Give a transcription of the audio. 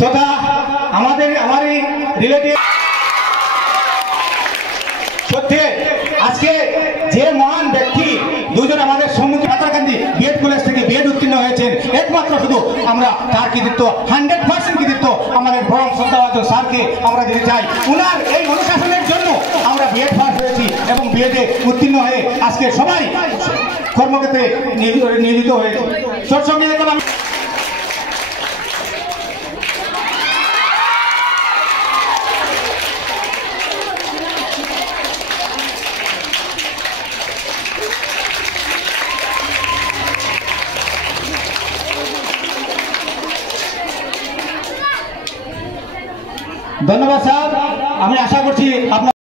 তথা আমারই রিলেটিভ সত্যি আজকে যে মহান ব্যক্তি দুজন আমাদের সম্মুখে হাতাকান্দি বিএড কলেজ থেকে বিএড উত্তীর্ণ হয়েছেন, একমাত্র শুধু আমরা তার কৃতিত্ব 100% কৃতিত্ব আমাদের পরম শ্রদ্ধাভাজন স্যারকে আমরা দিতে চাই। উনার এই অনুশাসনের জন্য আমরা বিএড পাস হয়েছি এবং বিএডে উত্তীর্ণ হয়ে আজকে সবাই কর্মক্ষেত্রে নিয়োজিত হয়েছে। সৎসঙ্গে দেখলাম ধন্যবাদ স্যার। আমি আশা করছি আপনার